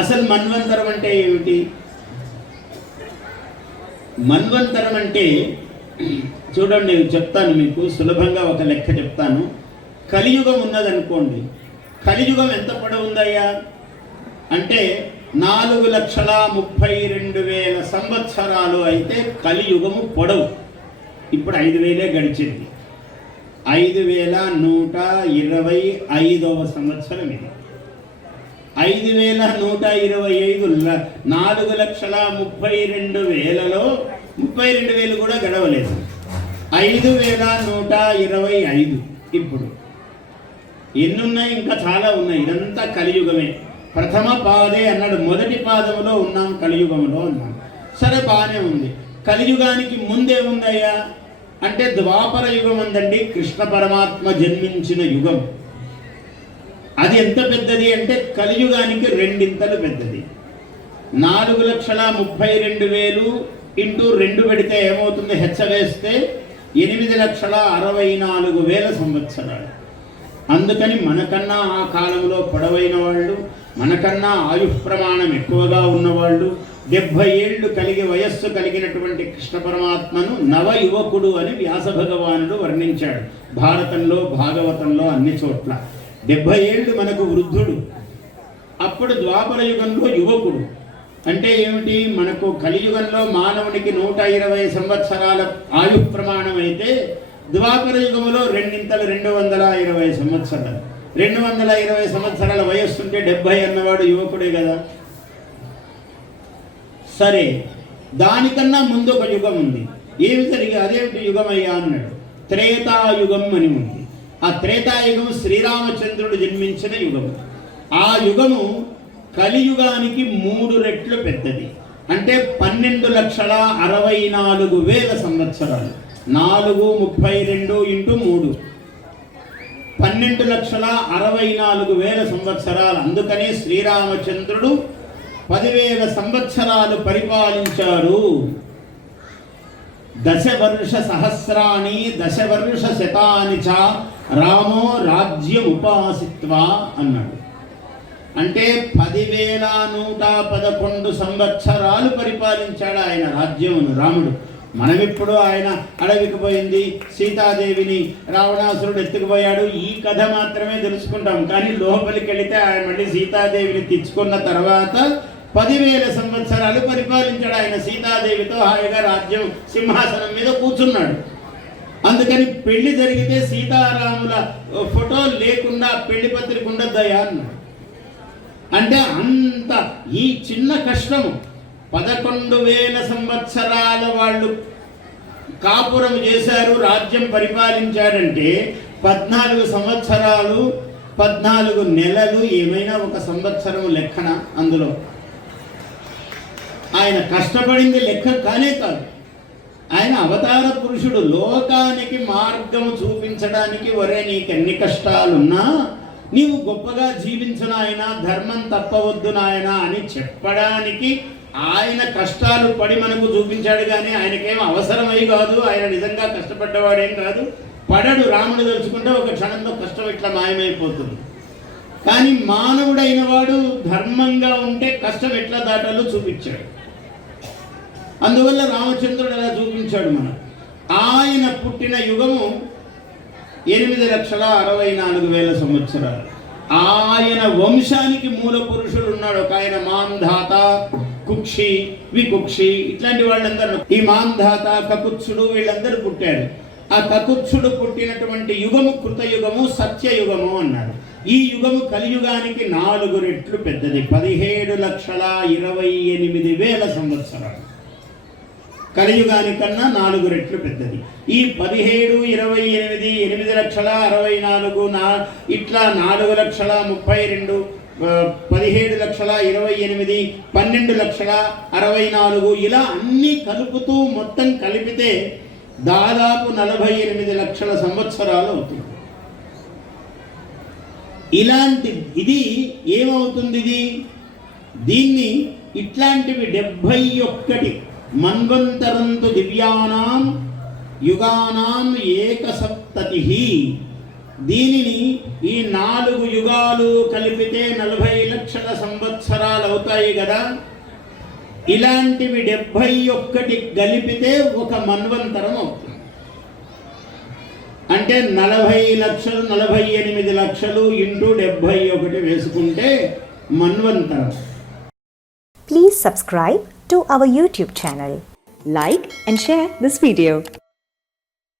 అసలు మన్వంతరం అంటే ఏమిటి? మన్వంతరం అంటే చూడండి, చెప్తాను మీకు సులభంగా ఒక లెక్క చెప్తాను. కలియుగం ఉన్నదనుకోండి, కలియుగం ఎంత పొడవు ఉందయ్యా అంటే 4,32,000 సంవత్సరాలు అయితే కలియుగము పొడవు. ఇప్పుడు 5,000 గడిచింది. 5,125వ సంవత్సరం ఇది. 5,125 4,32,000లో 32,000 కూడా గడవలేదు. 5,125. ఇప్పుడు ఎన్నున్నాయి? ఇంకా చాలా ఉన్నాయి. ఇదంతా కలియుగమే. ప్రథమ పాదే అన్నాడు, మొదటి పాదములో ఉన్నాం, కలియుగంలో ఉన్నాం. సరే, బాగానే ఉంది. కలియుగానికి ముందేముందయ్యా అంటే ద్వాపర యుగం ఉందండి. కృష్ణ పరమాత్మ జన్మించిన యుగం. అది ఎంత పెద్దది అంటే కలియుగానికి 2 ఇంతలు పెద్దది. 4,32,000 ఇంటూ 2 పెడితే ఏమవుతుంది? హెచ్చ వేస్తే 8,64,000 సంవత్సరాలు. అందుకని మనకన్నా ఆ కాలంలో పొడవైన వాళ్ళు, మనకన్నా ఆయుఃప్రమాణం ఎక్కువగా ఉన్నవాళ్ళు, 70 ఏళ్ళు కలిగి వయస్సు కలిగినటువంటి కృష్ణ పరమాత్మను నవ యువకుడు అని వ్యాస భగవానుడు వర్ణించాడు. భారతంలో, భాగవతంలో, అన్ని చోట్ల 70 ఏళ్ళు మనకు వృద్ధుడు. అప్పుడు ద్వాపర యుగంలో యువకుడు అంటే ఏమిటి? మనకు కలియుగంలో మానవునికి 120 సంవత్సరాల ఆయు ప్రమాణం అయితే ద్వాపర యుగంలో 2 ఇంతలు 220 సంవత్సరాలు. 220 సంవత్సరాల వయస్సు ఉంటే 70 అన్నవాడు యువకుడే కదా. సరే, దానికన్నా ముందు ఒక యుగం ఉంది. ఏమి జరిగి అదేమిటి యుగం అయ్యా అన్నాడు. త్రేతాయుగం అని ఉంది. ఆ త్రేతాయుగం శ్రీరామచంద్రుడు జన్మించిన యుగం. ఆ యుగము కలియుగానికి 3 రెట్లు పెద్దది. అంటే 12,64,000 సంవత్సరాలు. 432 ఇంటూ 3 12,64,000 సంవత్సరాలు. అందుకనే శ్రీరామచంద్రుడు 10,000 సంవత్సరాలు పరిపాలించారు. 10 వర్ష సహస్రాణి 10 వర్ష శతాని చ రామో రాజ్యముపాసిత్వా అన్నాడు. అంటే 10,111 సంవత్సరాలు పరిపాలించాడు ఆయన రాజ్యమును రాముడు. మనమిప్పుడు ఆయన అడవికి పోయింది, సీతాదేవిని రావణాసురుడు ఎత్తుకుపోయాడు, ఈ కథ మాత్రమే తెలుసుకుంటాం. కానీ లోపలికి వెళితే ఆయన మళ్ళీ సీతాదేవిని తెచ్చుకున్న తర్వాత 10,000 సంవత్సరాలు పరిపాలించాడు ఆయన. సీతాదేవితో హాయిగా రాజ్యం సింహాసనం మీద కూర్చున్నాడు. అందుకని పెళ్లి జరిగితే సీతారాముల ఫోటో లేకుండా పెళ్లి పత్రిక ఉండద్దయా అన్నాడు. అంటే అంత ఈ చిన్న కష్టము 11,000 సంవత్సరాల వాళ్ళు కాపురం చేశారు, రాజ్యం పరిపాలించాడంటే 14 సంవత్సరాలు 14 నెలలు ఏమైనా ఒక సంవత్సరం లెక్కన? అందులో ఆయన కష్టపడింది లెక్క కానే కాదు. ఆయన అవతార పురుషుడు, లోకానికి మార్గం చూపించడానికి. ఒరే, నీకెన్ని కష్టాలున్నా నీవు గొప్పగా జీవించు నాయన, ధర్మం తప్పవద్దు నాయన అని చెప్పడానికి ఆయన కష్టాలు పడి మనకు చూపించాడు. కానీ ఆయనకేం అవసరమై కాదు, ఆయన నిజంగా కష్టపడ్డవాడేం కాదు. పడడు. రాముడు తలుచుకుంటే ఒక క్షణంలో కష్టం ఇట్లా మాయమైపోతుంది. కానీ మానవుడైన వాడు ధర్మంగా ఉంటే కష్టం ఎట్లా దాటాలో చూపించాడు. అందువల్ల రామచంద్రుడు అలా చూపించాడు మనం. ఆయన పుట్టిన యుగము 8,64,000 సంవత్సరాలు. ఆయన వంశానికి మూల పురుషుడు ఉన్నాడు. ఒక ఆయన మాంధాత, కుక్షి, వికుక్షి, ఇట్లాంటి వాళ్ళందరూ. ఈ మాంధాత, కకుత్సుడు వీళ్ళందరూ పుట్టారు. ఆ కకుత్సుడు పుట్టినటువంటి యుగము కృతయుగము, సత్యయుగము అన్నారు. ఈ యుగము కలియుగానికి 4 రెట్లు పెద్దది. 17,28,000 సంవత్సరాలు. కలియుగానికన్నా 4 రెట్లు పెద్దది. ఈ 17, 28, 8,64,000 ఇట్లా 4,32,000, 17,28,000, 12,64,000 ఇలా అన్నీ కలుపుతూ మొత్తం కలిపితే దాదాపు 48 లక్షల సంవత్సరాలు అవుతుంది. ఇలాంటి ఇది ఏమవుతుంది? దీన్ని ఇట్లాంటివి 71 మన్వంతరంతు దివ్యానాం యుగానాం 1 సప్తతిః దీనిని ఈ 4 యుగాలు కలిపితే 40 లక్షల సంవత్సరాలు అవుతాయి కదా. ఇలాంటివి 71 కలిపితే ఒక మన్వంతరం అవుతుంది. అంటే 40 లక్షలు 48 లక్షలు ఇంటూ 71 వేసుకుంటే మన్వంతరం. Please subscribe to our YouTube channel. Like and share this video.